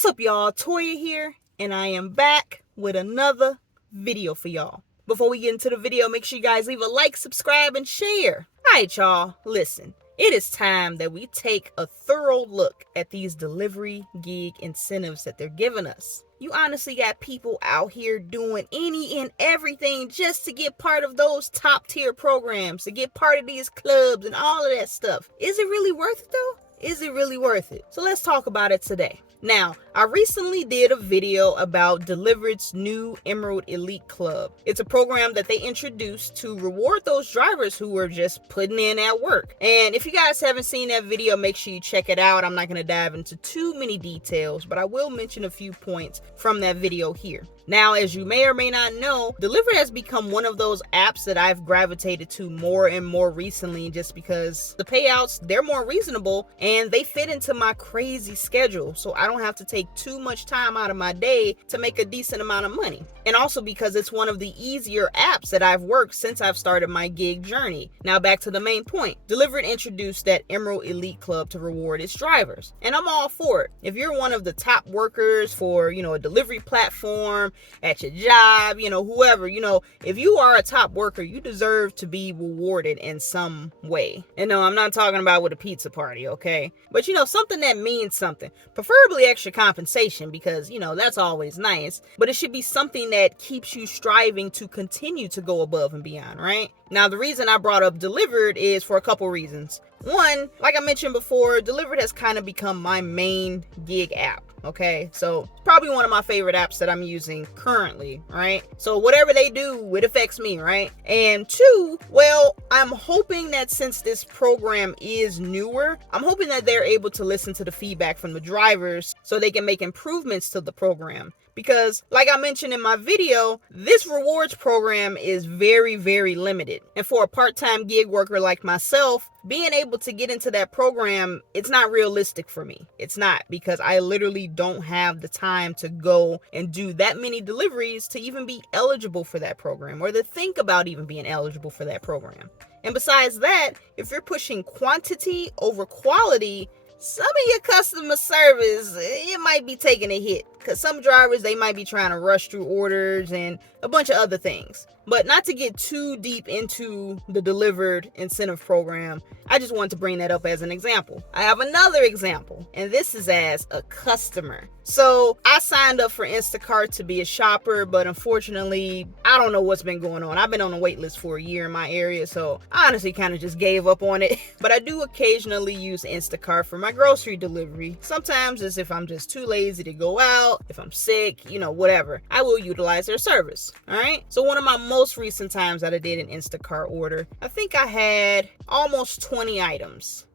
What's up, y'all? Toya here, and I am back with another video for y'all. Before we get into the video, make sure you guys leave a like, subscribe, and share. Alright, y'all, listen. It is time that we take a thorough look at these delivery gig incentives that they're giving us. You honestly got people out here doing any and everything just to get part of those top tier programs, to get part of these clubs and all of that stuff. Is it really worth it though? Is it really worth it? So let's talk about it today. Now, I recently did a video about Delivered's new Emerald Elite Club. It's a program that they introduced to reward those drivers who were just putting in at work. And if you guys haven't seen that video, make sure you check it out. I'm not going to dive into too many details, but I will mention a few points from that video here. Now, as you may or may not know, Delivered has become one of those apps that I've gravitated to more and more recently just because the payouts, they're more reasonable and they fit into my crazy schedule. So I don't have to take too much time out of my day to make a decent amount of money. And also because it's one of the easier apps that I've worked since I've started my gig journey. Now back to the main point. Delivered introduced that Emerald Elite Club to reward its drivers. And I'm all for it. If you're one of the top workers for, a delivery platform, at your job, whoever, if you are a top worker, you deserve to be rewarded in some way. And no, I'm not talking about with a pizza party, okay? But something that means something, preferably extra compensation because, that's always nice, but it should be something that keeps you striving to continue to go above and beyond, right? Now, the reason I brought up Delivered is for a couple reasons. One, like I mentioned before, Delivered has kind of become my main gig app. Okay, so it's probably one of my favorite apps that I'm using currently, right? So whatever they do, it affects me, right? And two, well, I'm hoping that since this program is newer, I'm hoping that they're able to listen to the feedback from the drivers so they can make improvements to the program. Because like I mentioned in my video, this rewards program is very, very limited. And for a part-time gig worker like myself, being able to get into that program, it's not realistic for me. It's not, because I literally don't have the time to go and do that many deliveries to even be eligible for that program or to think about even being eligible for that program. And besides that, if you're pushing quantity over quality, some of your customer service, it might be taking a hit because some drivers, they might be trying to rush through orders and a bunch of other things. But not to get too deep into the Delivered incentive program, I just wanted to bring that up as an example. I have another example, and this is as a customer. So I signed up for Instacart to be a shopper, but unfortunately, I don't know what's been going on. I've been on a wait list for a year in my area, so I honestly kind of just gave up on it. But I do occasionally use Instacart for my grocery delivery. Sometimes it's if I'm just too lazy to go out, if I'm sick, whatever. I will utilize their service, all right? So one of my most recent times that I did an Instacart order, I think I had almost 20 items.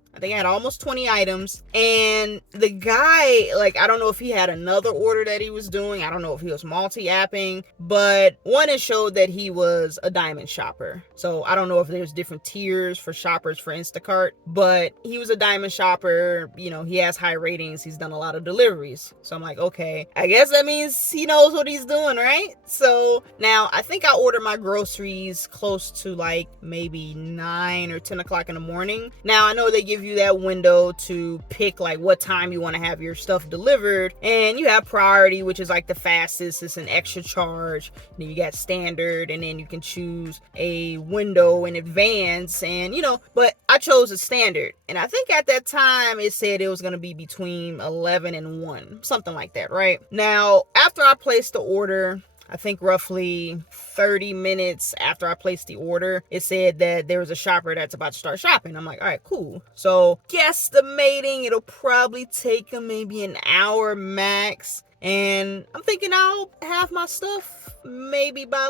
And the guy, I don't know if he had another order that he was doing. I don't know if he was multi-apping, but one, it showed that he was a diamond shopper. So I don't know if there's different tiers for shoppers for Instacart, but he was a diamond shopper. He has high ratings. He's done a lot of deliveries. So I'm like, okay, I guess that means he knows what he's doing, right? So now I think I ordered my groceries close to maybe 9 or 10 o'clock in the morning. Now I know they give you that window to pick what time you want to have your stuff delivered, and you have priority, which is the fastest. It's an extra charge. Then you got standard, and then you can choose a window in advance, and but I chose a standard, and I think at that time it said it was going to be between 11 and 1, something like that, right? Now after I placed the order, I think roughly 30 minutes after I placed the order, it said that there was a shopper that's about to start shopping. I'm like, all right, cool. So guesstimating it'll probably take them maybe an hour max. And I'm thinking I'll have my stuff maybe by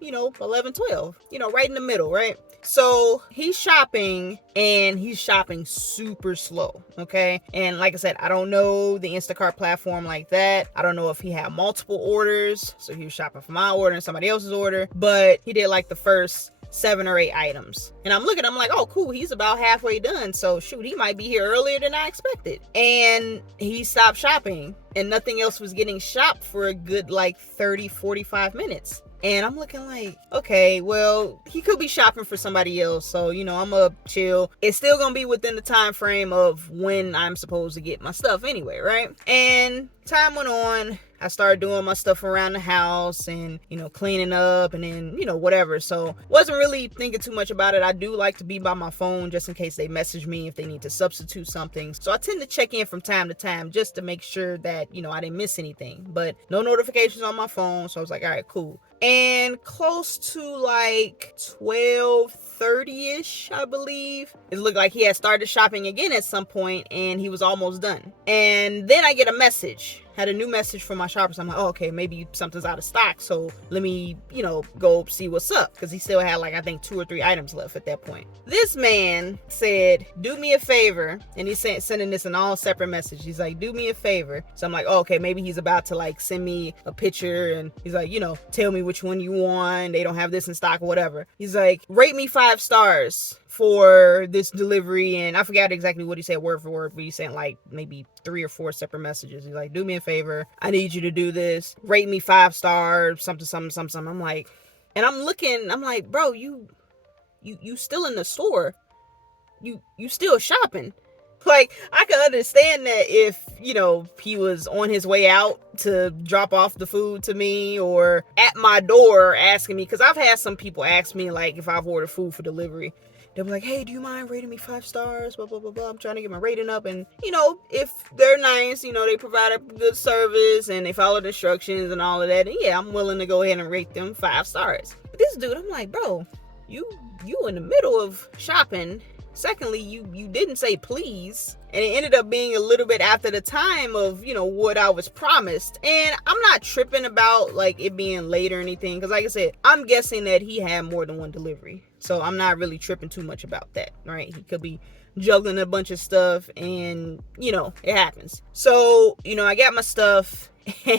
11, 12, right in the middle, right? So he's shopping, and he's shopping super slow, okay? And like I said, I don't know the Instacart platform like that. I don't know if he had multiple orders, so he was shopping for my order and somebody else's order, but he did the first 7 or 8 items. And I'm like, oh, cool, he's about halfway done. So shoot, he might be here earlier than I expected. And he stopped shopping, and nothing else was getting shopped for a good 30, 45 minutes. And I'm looking like, okay, well, he could be shopping for somebody else. So, I'm gonna chill. It's still gonna be within the time frame of when I'm supposed to get my stuff anyway, right? And time went on. I started doing my stuff around the house and, cleaning up and then, whatever. So wasn't really thinking too much about it. I do like to be by my phone just in case they message me if they need to substitute something. So I tend to check in from time to time just to make sure that, I didn't miss anything. But no notifications on my phone. So I was like, all right, cool. And close to like 12:30ish, I believe, it looked like he had started shopping again at some point and he was almost done. And then I get a message. Had a new message from my shopper. So I'm like, oh, okay, maybe something's out of stock. So let me, go see what's up. Because he still had like, I think 2 or 3 items left at that point. This man said, do me a favor. And he's sending this in all separate messages. He's like, do me a favor. So I'm like, oh, okay, maybe he's about to like send me a picture. And he's like, tell me which one you want. They don't have this in stock or whatever. He's like, rate me 5 stars for this delivery. And I forgot exactly what he said word for word, but he sent like maybe 3 or 4 separate messages. He's like, do me a favor. I need you to do this. Rate me 5 stars, something. I'm like, and I'm looking, I'm like, bro, you still in the store. You still shopping. Like, I can understand that if, he was on his way out to drop off the food to me or at my door asking me, because I've had some people ask me, like, if I've ordered food for delivery. They'll be like, hey, do you mind rating me 5 stars? Blah, blah, blah, blah. I'm trying to get my rating up. And, if they're nice, they provide a good service and they follow the instructions and all of that. And yeah, I'm willing to go ahead and rate them 5 stars. But this dude, I'm like, bro, you in the middle of shopping. Secondly, you didn't say please. And it ended up being a little bit after the time of, what I was promised. And I'm not tripping about like it being late or anything. Because like I said, I'm guessing that he had more than one delivery. So I'm not really tripping too much about that, right? He could be juggling a bunch of stuff and, it happens. So, I got my stuff.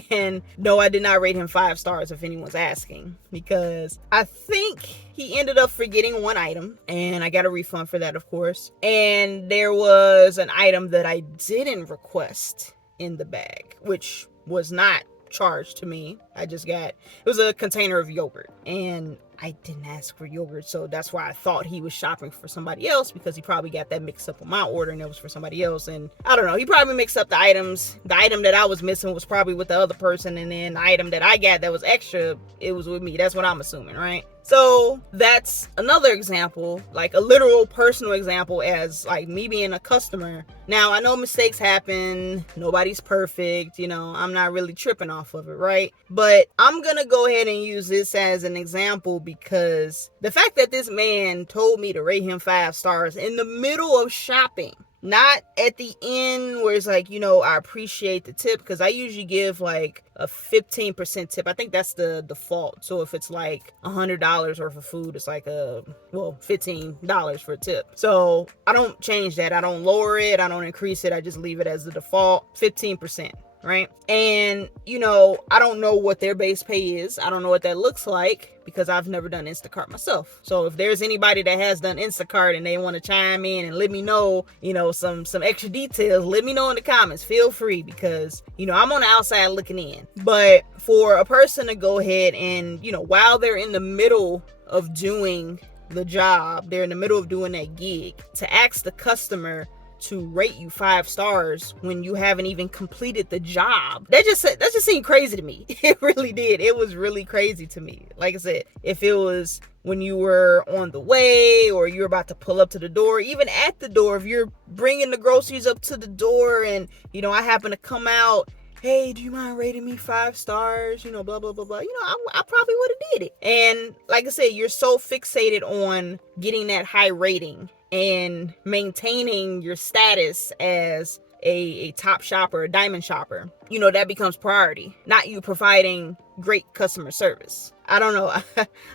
And no, I did not rate him 5 stars if anyone's asking, because I think he ended up forgetting one item and I got a refund for that, of course. And there was an item that I didn't request in the bag, which was not charged to me. It was a container of yogurt and I didn't ask for yogurt. So that's why I thought he was shopping for somebody else, because he probably got that mixed up with my order and it was for somebody else. And I don't know, he probably mixed up the items. The item that I was missing was probably with the other person. And then the item that I got that was extra, it was with me. That's what I'm assuming, right? So that's another example, like a literal personal example as like me being a customer. Now, I know mistakes happen. Nobody's perfect. I'm not really tripping off of it, right? But I'm going to go ahead and use this as an example, because the fact that this man told me to rate him 5 stars in the middle of shopping, not at the end where it's like, I appreciate the tip, because I usually give like a 15% tip. I think that's the default. So if it's like $100 worth of food, it's like $15 for a tip. So I don't change that. I don't lower it. I don't increase it. I just leave it as the default 15%. Right? And, I don't know what their base pay is. I don't know what that looks like, because I've never done Instacart myself. So if there's anybody that has done Instacart and they want to chime in and let me know, some extra details, let me know in the comments. Feel free, because, I'm on the outside looking in. But for a person to go ahead and, while they're in the middle of doing the job, they're in the middle of doing that gig, to ask the customer to rate you 5 stars when you haven't even completed the job, that just seemed crazy to me. It really did. It was really crazy to me. Like I said, if it was when you were on the way or you're about to pull up to the door, even at the door, if you're bringing the groceries up to the door and I happen to come out, hey, do you mind rating me 5 stars? Blah, blah, blah, blah. I probably would have did it. And like I said, you're so fixated on getting that high rating and maintaining your status as a top shopper, a diamond shopper, that becomes priority, not you providing great customer service. I don't know.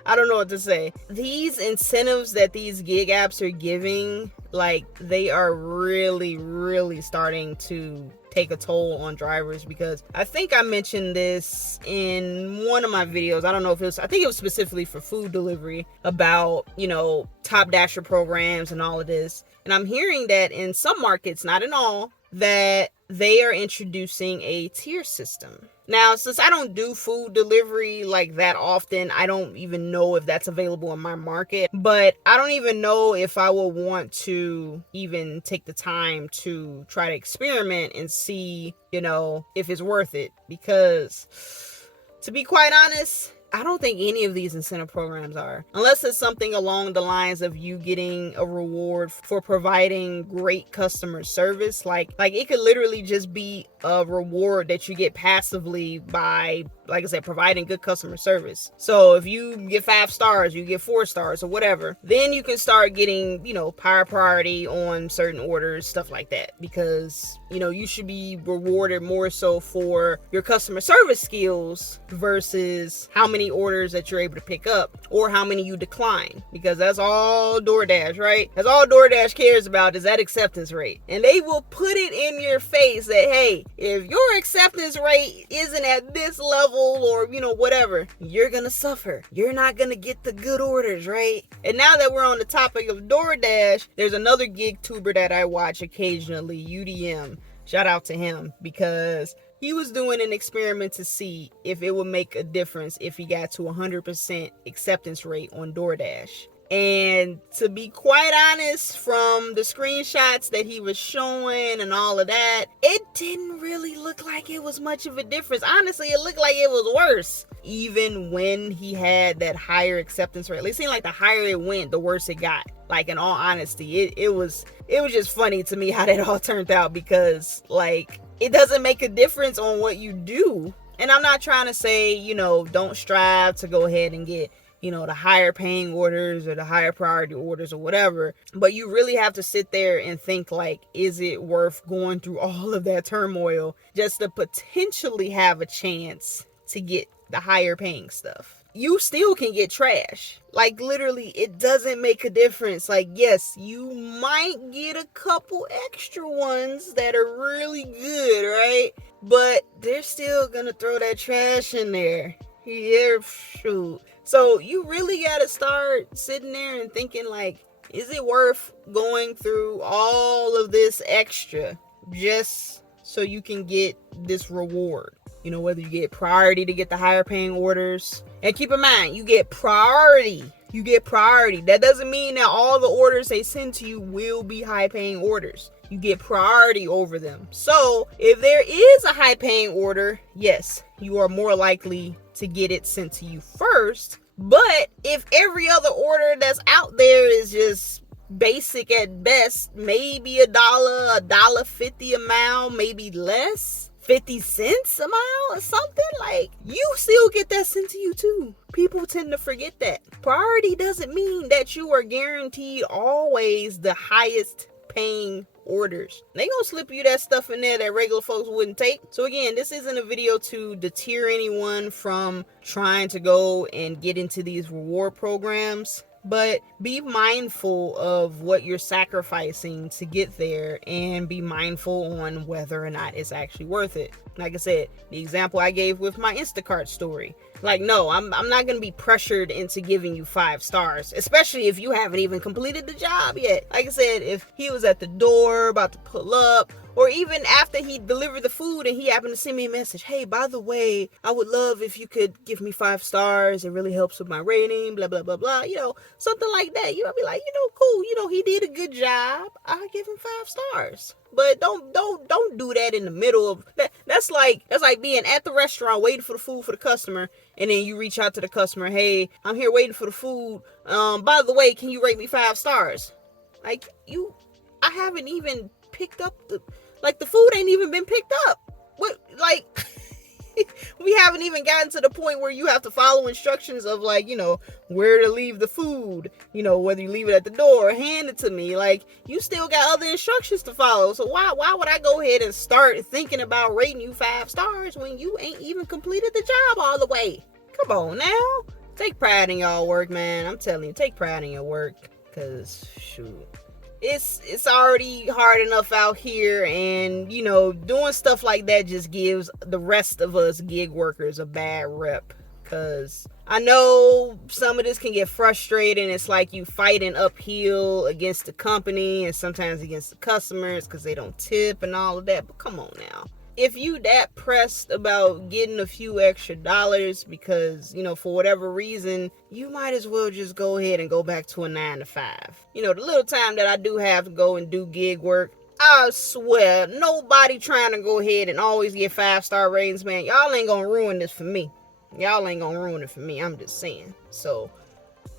I don't know what to say. These incentives that these gig apps are giving, like, they are really, really starting to take a toll on drivers, because I think I mentioned this in one of my videos. I don't know if I think it was specifically for food delivery about, top dasher programs and all of this. And I'm hearing that in some markets, not in all, that they are introducing a tier system. Now, since I don't do food delivery like that often, I don't even know if that's available in my market, but I don't even know if I will want to even take the time to try to experiment and see, if it's worth it, because to be quite honest, I don't think any of these incentive programs are. Unless it's something along the lines of you getting a reward for providing great customer service. Like it could literally just be a reward that you get passively by, like I said, providing good customer service. So if you get 5 stars, you get 4 stars or whatever, then you can start getting, higher priority on certain orders, stuff like that. Because, you should be rewarded more so for your customer service skills versus how many orders that you're able to pick up or how many you decline, because that's all Doordash, right? That's all Doordash cares about, is that acceptance rate. And they will put it in your face that, hey, if your acceptance rate isn't at this level or whatever, you're gonna suffer. You're not gonna get the good orders, right? And now that we're on the topic of Doordash, there's another gig tuber that I watch occasionally, UDM. Shout out to him, because he was doing an experiment to see if it would make a difference if he got to 100% acceptance rate on Doordash. And to be quite honest, from the screenshots that he was showing and all of that, it didn't really look like it was much of a difference. Honestly, it looked like it was worse. Even when he had that higher acceptance rate, it seemed like the higher it went, the worse it got. Like, in all honesty, it was just funny to me how that all turned out, because it doesn't make a difference on what you do. And I'm not trying to say, don't strive to go ahead and get the higher paying orders or the higher priority orders or whatever. But you really have to sit there and think, is it worth going through all of that turmoil just to potentially have a chance to get the higher paying stuff? You still can get trash. Literally, it doesn't make a difference. Yes, you might get a couple extra ones that are really good, right? But they're still gonna throw that trash in there. Yeah, shoot. So you really gotta start sitting there and thinking, is it worth going through all of this extra just so you can get this reward? Whether you get priority to get the higher paying orders. And keep in mind, you get priority. That doesn't mean that all the orders they send to you will be high paying orders. You get priority over them. So if there is a high paying order, yes, you are more likely to get it sent to you first. But if every other order that's out there is just basic at best, maybe $1.50 a mile, maybe less, 50 cents a mile or something, you still get that sent to you too. People tend to forget that. Priority doesn't mean that you are guaranteed always the highest paying orders. They gonna slip you that stuff in there that regular folks wouldn't take. So again, this isn't a video to deter anyone from trying to go and get into these reward programs, but be mindful of what you're sacrificing to get there, and be mindful on whether or not it's actually worth it. Like I said, the example I gave with my Instacart story. No, I'm not going to be pressured into giving you 5 stars, especially if you haven't even completed the job yet. Like I said, if he was at the door about to pull up, or even after he delivered the food and he happened to send me a message, hey, by the way, I would love if you could give me 5 stars. It really helps with my rating, blah, blah, blah, blah. Something like that. I'll be like, cool. He did a good job. I'll give him 5 stars. But don't do that in the middle of that. That's like being at the restaurant waiting for the food for the customer, and then you reach out to the customer, hey, I'm here waiting for the food. By the way, can you rate me 5 stars? I haven't even picked up the food ain't even been picked up. What we haven't even gotten to the point where you have to follow instructions of where to leave the food, whether you leave it at the door or hand it to me. You still got other instructions to follow. So why would I go ahead and start thinking about rating you 5 stars when you ain't even completed the job all the way? Come on now. Take pride in y'all work, man. I'm telling you, take pride in your work, because shoot. It's already hard enough out here, and doing stuff like that just gives the rest of us gig workers a bad rep, Because I know some of this can get frustrating. It's like you fighting uphill against the company and sometimes against the customers because they don't tip and all of that. But come on now. If you that pressed about getting a few extra dollars because, for whatever reason, you might as well just go ahead and go back to a 9 to 5. The little time that I do have to go and do gig work, I swear, nobody trying to go ahead and always get 5-star ratings, man. Y'all ain't gonna ruin this for me. Y'all ain't gonna ruin it for me. I'm just saying. So,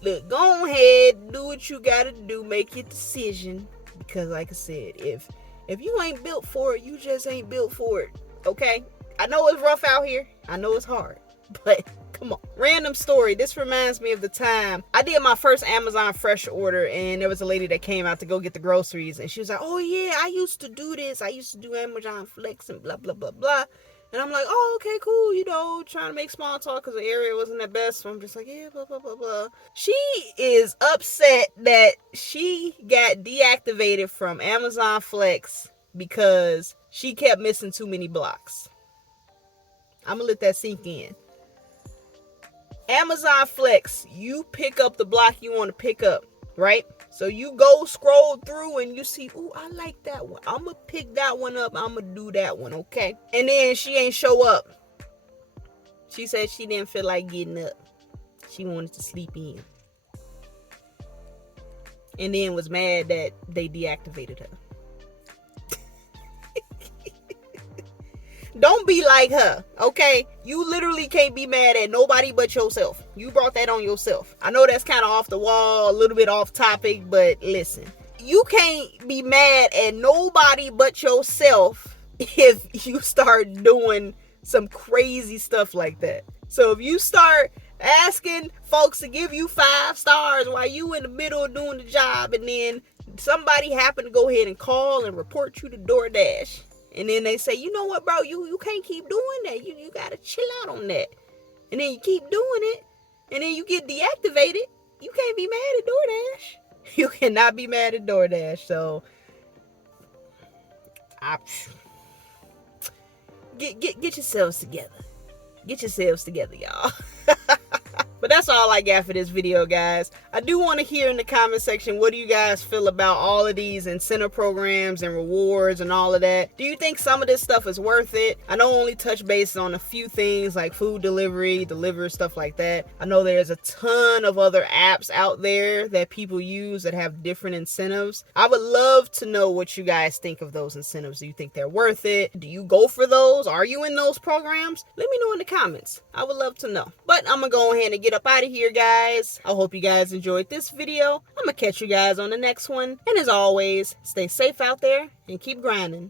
look, go ahead, do what you gotta do, make your decision. Because, like I said, if you ain't built for it, you just ain't built for it. Okay? I know it's rough out here. I know it's hard. But come on. Random story. This reminds me of the time I did my first Amazon Fresh order, and there was a lady that came out to go get the groceries, and she was like, oh yeah, I used to do this. I used to do Amazon Flex and blah, blah, blah, blah. And I'm like, oh, okay, cool, trying to make small talk because the area wasn't the best. So I'm just like, yeah, blah, blah, blah, blah. She is upset that she got deactivated from Amazon Flex because she kept missing too many blocks. I'm going to let that sink in. Amazon Flex, you pick up the block you want to pick up, right? So you go scroll through and you see, ooh, I like that one. I'm going to pick that one up. I'm going to do that one, okay? And then she ain't show up. She said she didn't feel like getting up. She wanted to sleep in. And then was mad that they deactivated her. Don't be like her, okay? You literally can't be mad at nobody but yourself. You brought that on yourself. I know that's kind of off the wall, a little bit off topic, but listen. You can't be mad at nobody but yourself if you start doing some crazy stuff like that. So if you start asking folks to give you 5 stars while you in the middle of doing the job, and then somebody happen to go ahead and call and report you to Doordash, and then they say, you know what, bro, you can't keep doing that. You got to chill out on that. And then you keep doing it. And then you get deactivated. You can't be mad at DoorDash. You cannot be mad at DoorDash. So, get yourselves together. Get yourselves together, y'all. But that's all I got for this video, guys. I do want to hear in the comment section, what do you guys feel about all of these incentive programs and rewards and all of that? Do you think some of this stuff is worth it? I know I only touch base on a few things like food delivery, stuff like that. I know there's a ton of other apps out there that people use that have different incentives. I would love to know what you guys think of those incentives. Do you think they're worth it? Do you go for those? Are you in those programs? Let me know in the comments. I would love to know. But I'm going to go ahead and get up out of here, guys. I hope you guys enjoyed this video. I'm gonna catch you guys on the next one, and as always, stay safe out there and keep grinding.